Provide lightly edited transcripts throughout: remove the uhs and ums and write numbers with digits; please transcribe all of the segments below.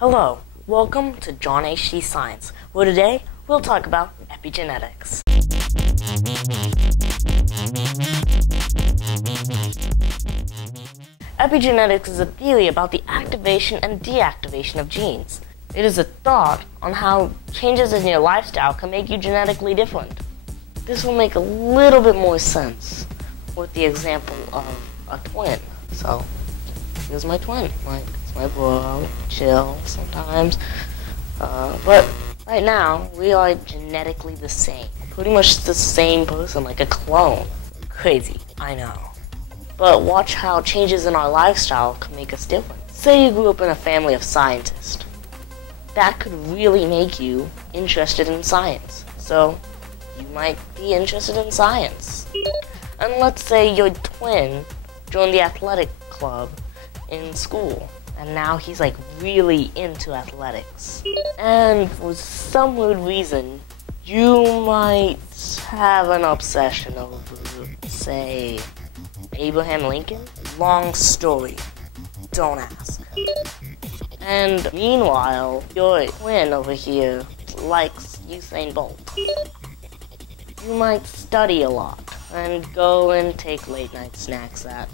Hello, welcome to JohnHD Science, where today we'll talk about epigenetics. Epigenetics is a theory about the activation and deactivation of genes. It is a thought on how changes in your lifestyle can make you genetically different. This will make a little bit more sense with the example of a twin. So, here's my twin. It's my bro, chill sometimes. But right now, we are genetically the same. Pretty much the same person, like a clone. Crazy, I know. But watch how changes in our lifestyle can make us different. Say you grew up in a family of scientists. That could really make you interested in science. So, you might be interested in science. And let's say your twin joined the athletic club in school, and now he's like really into athletics. And for some weird reason, you might have an obsession over, say, Abraham Lincoln? Long story. Don't ask. And meanwhile, your twin over here likes Usain Bolt. You might study a lot and go and take late night snacks at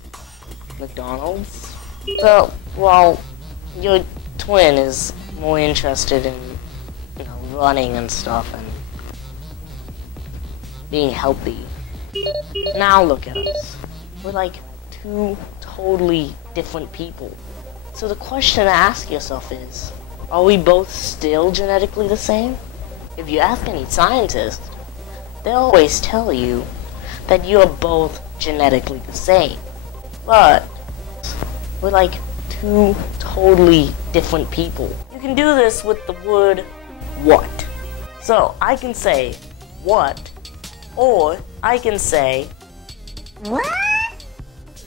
McDonald's. So, while your twin is more interested in, running and stuff and being healthy. Now look at us. We're like two totally different people. So the question to ask yourself is, are we both still genetically the same? If you ask any scientist, they'll always tell you that you're both genetically the same. But we're like two totally different people. You can do this with the word what. So I can say what, or I can say what?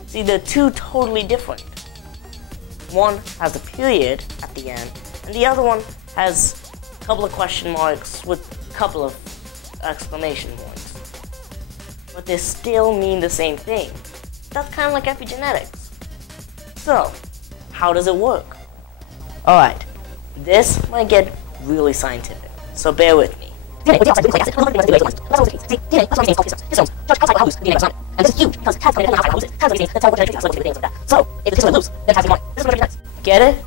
See, they're two totally different. One has a period at the end, and the other one has a couple of question marks with a couple of exclamation points. But they still mean the same thing. That's kind of like epigenetics. So, how does it work? Alright, this might get really scientific, so bear with me. So, if it's loose, then it has to be more. This is what get it?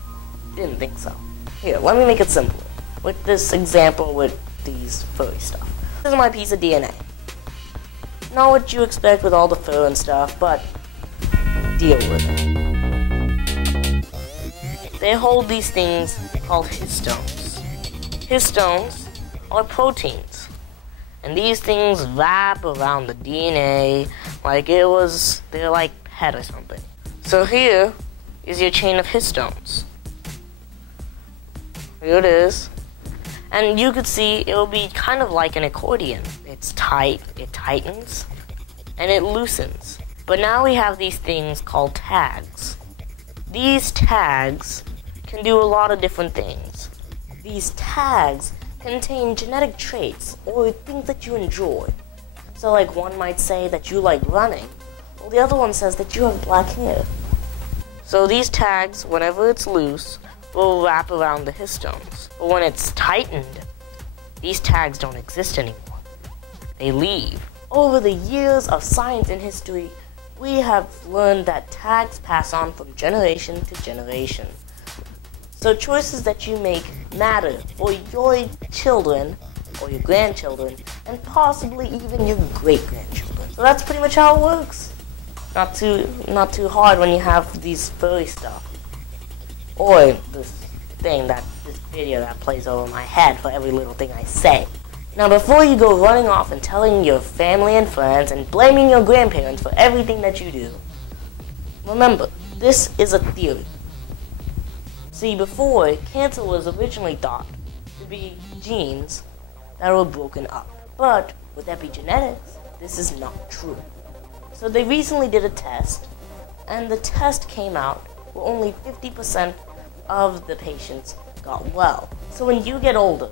Didn't think so. Here, let me make it simpler. With this example with these furry stuff. This is my piece of DNA. Not what you expect with all the fur and stuff, but deal with it. They hold these things called histones. Histones are proteins. And these things wrap around the DNA like they're like pet or something. So here is your chain of histones. Here it is. And you could see it will be kind of like an accordion. It's tight, it tightens, and it loosens. But now we have these things called tags. These tags can do a lot of different things. These tags contain genetic traits or things that you enjoy. So like one might say that you like running, while the other one says that you have black hair. So these tags, whenever it's loose, will wrap around the histones. But when it's tightened, these tags don't exist anymore. They leave. Over the years of science and history, we have learned that tags pass on from generation to generation. So choices that you make matter for your children, or your grandchildren, and possibly even your great-grandchildren. So that's pretty much how it works. Not too hard when you have these furry stuff. Or this video that plays over my head for every little thing I say. Now before you go running off and telling your family and friends and blaming your grandparents for everything that you do, remember, this is a theory. See, before, cancer was originally thought to be genes that were broken up. But with epigenetics, this is not true. So they recently did a test, and the test came out where only 50% of the patients got well. So when you get older,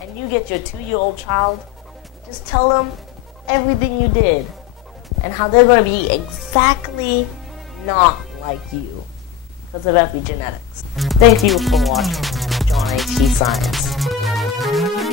and you get your 2-year-old child, just tell them everything you did, and how they're going to be exactly not like you. because of epigenetics. Thank you for watching. science.